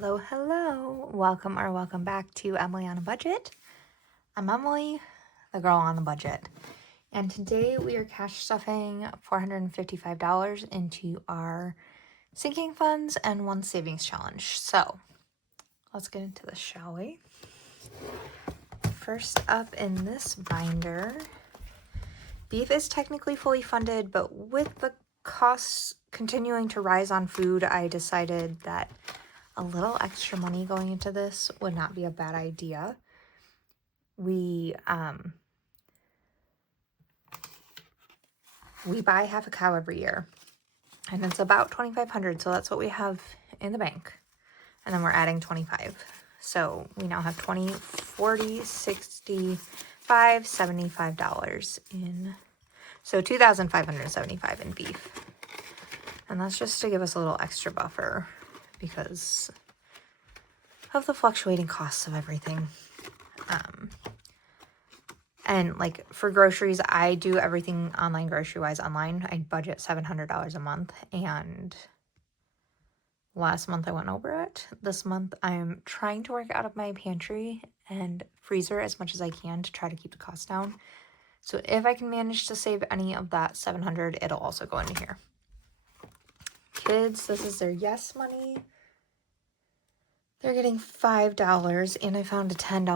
Hello, hello. Welcome back to Emily on a Budget. I'm Emily, the girl on the budget. And today we are cash stuffing $455 into our sinking funds and one savings challenge. So let's get into this, shall we? First up in this binder, beef is technically fully funded, but with the costs continuing to rise on food, I decided that a little extra money going into this would not be a bad idea. We buy half a cow every year, and it's about $2,500, so that's what we have in the bank. And then we're adding 25. So we now have $20, $40, $65, $75 in, so $2,575 in beef. And that's just to give us a little extra buffer because of the fluctuating costs of everything. And like for groceries, I do everything online, grocery-wise online. I budget $700 a month, and last month I went over it. This month I'm trying to work out of my pantry and freezer as much as I can to try to keep the costs down. So if I can manage to save any of that $700, it'll also go into here. Kids, this is their yes money. They're getting $5, and I found a $10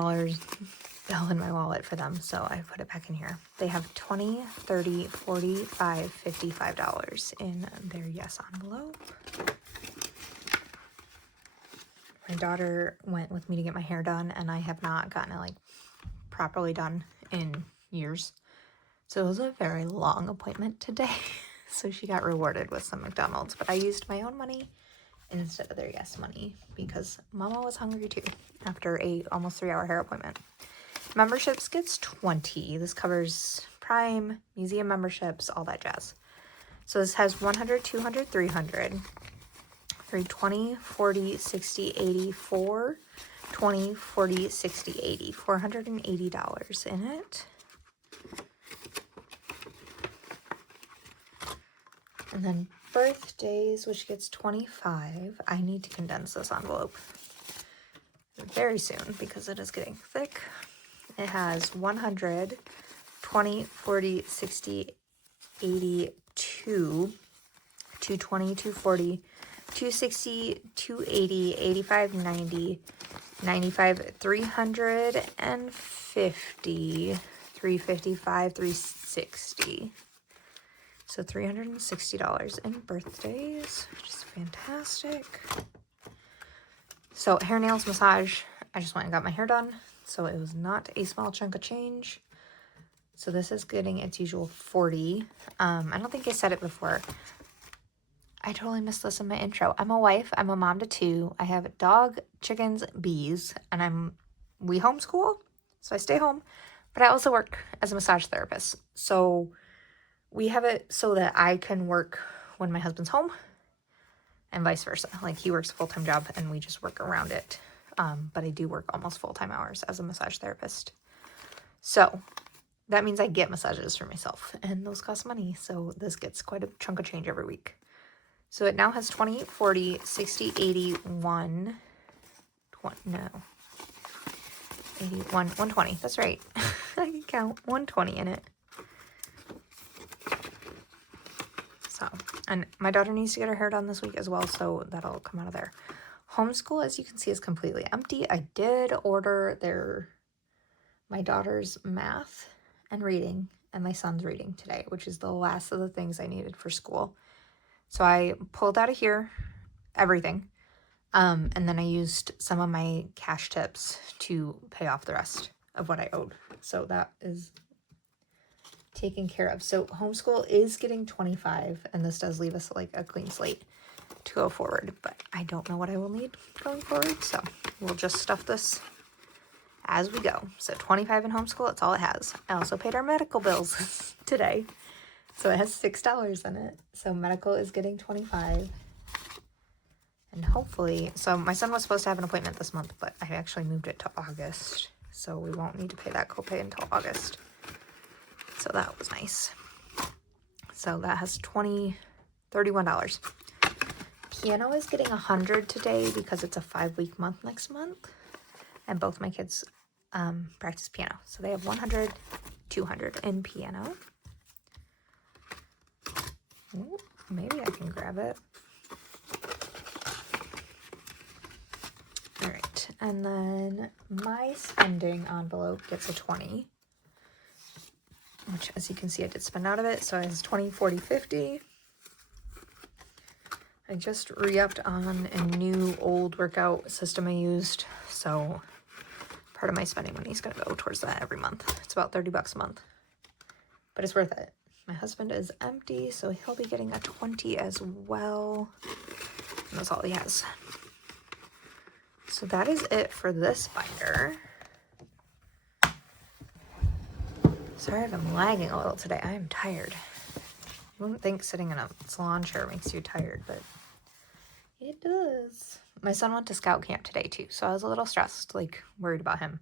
bill in my wallet for them, so I put it back in here. They have $20, $30, $45, $55 in their yes envelope. My daughter went with me to get my hair done, and I have not gotten it like properly done in years. So it was a very long appointment today. So she got rewarded with some McDonald's, but I used my own money instead of their yes money because Mama was hungry too after a almost 3-hour hair appointment. Memberships gets $20. This covers Prime, museum memberships, all that jazz. So this has $100, $200, $300, $20, $40, $60, $80, $20, $40, $60, $80, $480 in it. And then birthdays, which gets $25. I need to condense this envelope very soon because it is getting thick. It has 100, 20, 40, 60, 80, 2, 220, 240, 260, 280, 85, 90, 95, 350, 355, 360. So $360 in birthdays, which is fantastic. So hair, nails, massage. I just went and got my hair done. So it was not a small chunk of change. So this is getting its usual 40. I don't think I said it before. I totally missed this in my intro. I'm a wife. I'm a mom to 2. I have a dog, chickens, bees, and we homeschool. So I stay home, but I also work as a massage therapist. So we have it so that I can work when my husband's home and vice versa. Like he works a full-time job and we just work around it. But I do work almost full-time hours as a massage therapist. So that means I get massages for myself and those cost money. So this gets quite a chunk of change every week. So it now has 20, 40, 60, 81, 120. That's right. I can count 120 in it. So, and my daughter needs to get her hair done this week as well, so that'll come out of there. Homeschool, as you can see, is completely empty. I did order my daughter's math and reading and my son's reading today, which is the last of the things I needed for school. So I pulled out of here everything, and then I used some of my cash tips to pay off the rest of what I owed. So that is taken care of. So homeschool is getting 25, and this does leave us like a clean slate to go forward, but I don't know what I will need going forward, so we'll just stuff this as we go. So 25 in homeschool, that's all it has. I also paid our medical bills today, so it has $6 in it. So medical is getting 25, and hopefully, so my son was supposed to have an appointment this month, but I actually moved it to August, so we won't need to pay that copay until August. So that was nice. So that has $31. Piano is getting 100 today because it's a 5-week month next month. And both my kids practice piano. So they have 100, 200 in piano. Ooh, maybe I can grab it. All right. And then my spending envelope gets a 20. Which, as you can see, I did spend out of it. So it's 20, 40, 50. I just re-upped on a new old workout system I used. So part of my spending money is going to go towards that every month. It's about $30 a month. But it's worth it. My husband is empty, so he'll be getting a 20 as well. And that's all he has. So that is it for this binder. Sorry if I'm lagging a little today. I am tired. You wouldn't think sitting in a salon chair makes you tired, but it does. My son went to scout camp today too, so I was a little stressed, like worried about him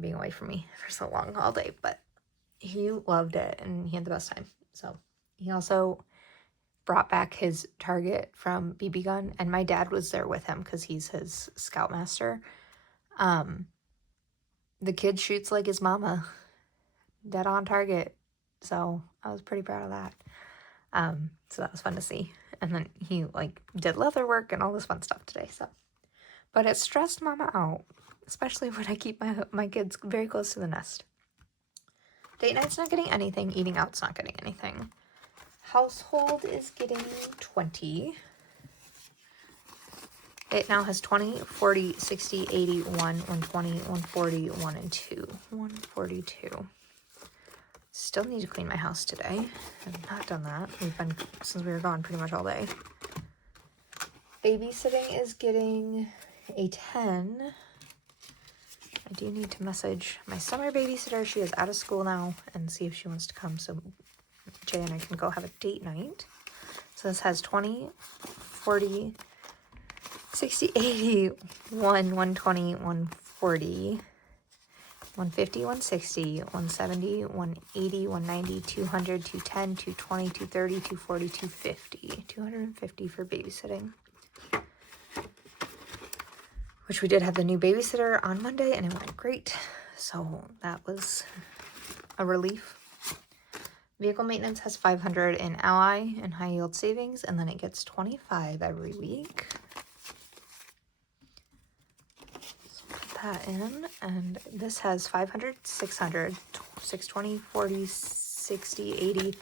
being away from me for so long all day, but he loved it and he had the best time. So he also brought back his target from BB gun, and my dad was there with him because he's his scoutmaster. The kid shoots like his mama. Dead on target. So I was pretty proud of that. So that was fun to see. And then he like did leather work and all this fun stuff today. So, but it stressed mama out, especially when I keep my kids very close to the nest. Date night's not getting anything. Eating out's not getting anything. Household is getting 20. It now has 20, 40, 60, 80, 1, 120, 140, 1 and 2. 142. Still need to clean my house today. I've not done that. We've been, since we were gone, pretty much all day. Babysitting is getting a 10. I do need to message my summer babysitter. She is out of school now, and see if she wants to come so Jay and I can go have a date night. So this has 20, 40, 60, 80, 1, 120, 140, 150, 160, 170, 180, 190, 200, 210, 220, 230, 240, 250. 250 for babysitting. Which we did have the new babysitter on Monday and it went great. So that was a relief. Vehicle maintenance has 500 in Ally and high yield savings, and then it gets 25 every week. That in, and this has 500, 600, 620, 40, 60, 80,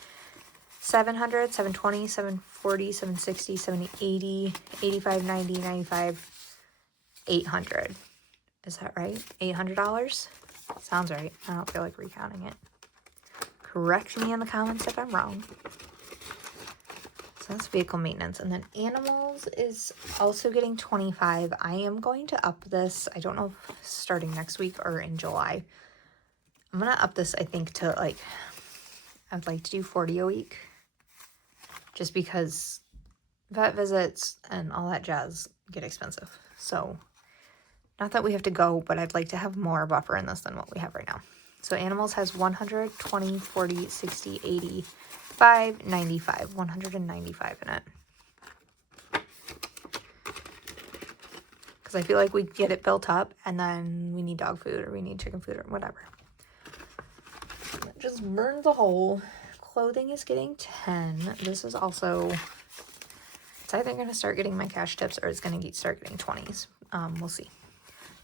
700, 720, 740, 760, 70, 80, 85, 90, 95, 800. Is that right? $800? Sounds right. I don't feel like recounting it. Correct me in the comments if I'm wrong. So that's vehicle maintenance. And then animals is also getting 25. I am going to up this. I don't know if starting next week or in July. I'm going to up this, I think, to like, I'd like to do 40 a week. Just because vet visits and all that jazz get expensive. So, not that we have to go, but I'd like to have more buffer in this than what we have right now. So animals has 100, 20, 40, 60, 80, 5, 95, 195 in it. Because I feel like we get it built up and then we need dog food or we need chicken food or whatever. It just burns a hole. Clothing is getting 10. This is also, it's either going to start getting my cash tips or it's going to start getting 20s. We'll see.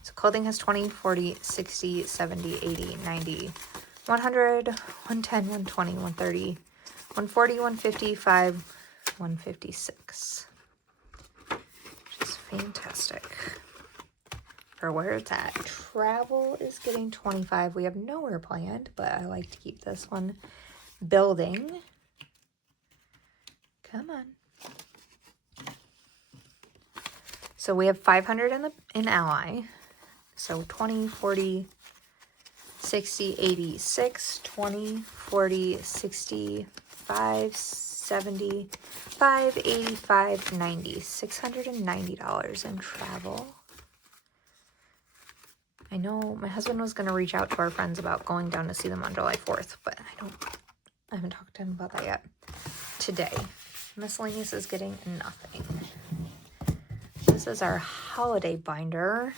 So clothing has 20, 40, 60, 70, 80, 90, 100, 110, 120, 130, 140, 150, 5, 156. Which is fantastic for where it's at. Travel is getting 25. We have nowhere planned, but I like to keep this one. Building. Come on. So we have 500 in Ally. So 20, 40, 60, 80, 6, 20, 40, 60, 5, 70, 5, 85, 90, $690 in travel. I know my husband was going to reach out to our friends about going down to see them on July 4th, but I haven't talked to him about that yet. Today, miscellaneous is getting nothing. This is our holiday binder.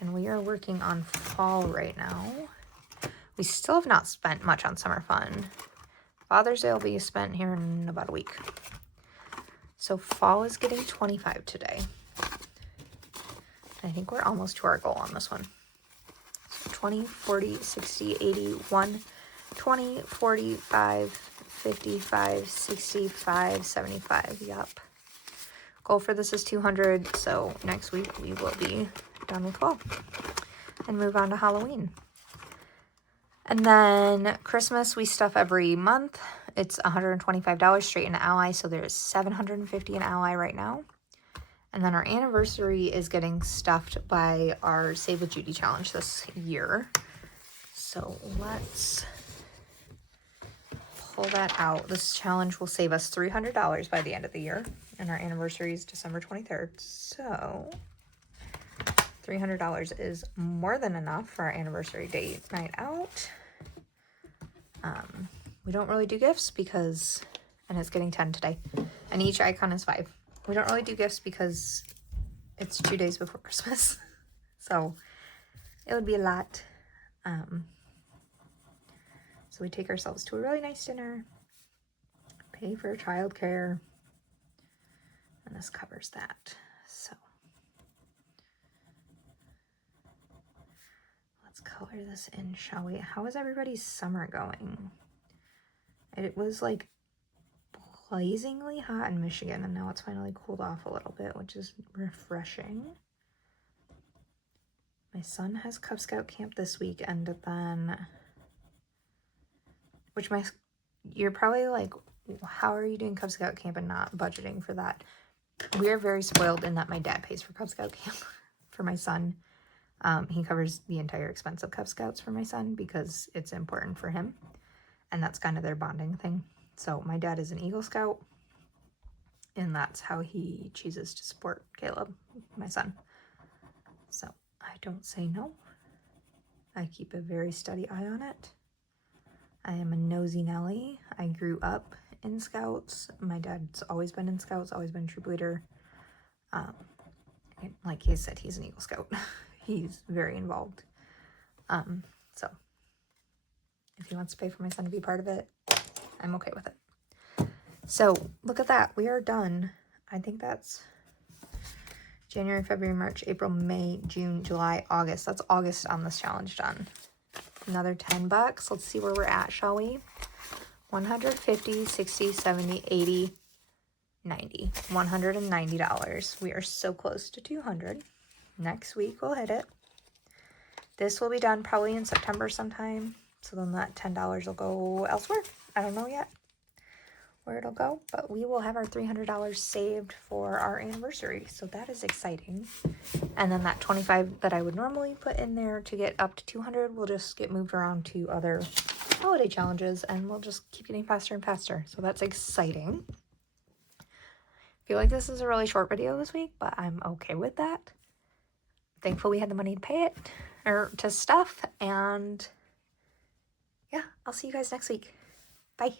And we are working on fall right now. We still have not spent much on summer fun. Father's Day will be spent here in about a week. So fall is getting $25 today. I think we're almost to our goal on this one. So 20, 40, 60, 80, 1, 20, 45, 55, 65, 75. Yup. Goal for this is 200. So next week we will be done with fall and move on to Halloween. And then Christmas we stuff every month. It's $125 straight into Ally, so there's $750 in Ally right now. And then our anniversary is getting stuffed by our Save with Judy challenge this year. So let's pull that out. This challenge will save us $300 by the end of the year, and our anniversary is December 23rd. So $300 is more than enough for our anniversary date night out. We don't really do gifts because, and it's getting 10 today, and each icon is 5. We don't really do gifts because it's 2 days before Christmas. So it would be a lot. So we take ourselves to a really nice dinner, pay for childcare, and this covers that. So let's color this in, shall we? How is everybody's summer going? It was like blazingly hot in Michigan, and now it's finally cooled off a little bit, which is refreshing. My son has Cub Scout camp this weekend, then, you're probably like, how are you doing Cub Scout camp and not budgeting for that? We are very spoiled in that my dad pays for Cub Scout camp for my son. He covers the entire expense of Cub Scouts for my son because it's important for him. And that's kind of their bonding thing. So my dad is an Eagle Scout, and that's how he chooses to support Caleb, my son. So I don't say no. I keep a very steady eye on it. I am a nosy Nelly. I grew up in Scouts. My dad's always been in Scouts, always been troop leader. Like he said, he's an Eagle Scout. He's very involved. So if he wants to pay for my son to be part of it, I'm okay with it. So look at that. We are done. I think that's January, February, March, April, May, June, July, August. That's August on this challenge done. Another $10. Let's see where we're at, shall we? 150, 60, 70, 80, 90. $190. We are so close to 200. Next week we'll hit it. This will be done probably in September sometime. So then that $10 will go elsewhere. I don't know yet where it'll go, but we will have our $300 saved for our anniversary. So that is exciting. And then that 25 that I would normally put in there to get up to 200 will just get moved around to other holiday challenges, and we'll just keep getting faster and faster. So that's exciting. I feel like this is a really short video this week, but I'm okay with that. Thankful we had the money to pay it, or to stuff, and yeah, I'll see you guys next week. Bye.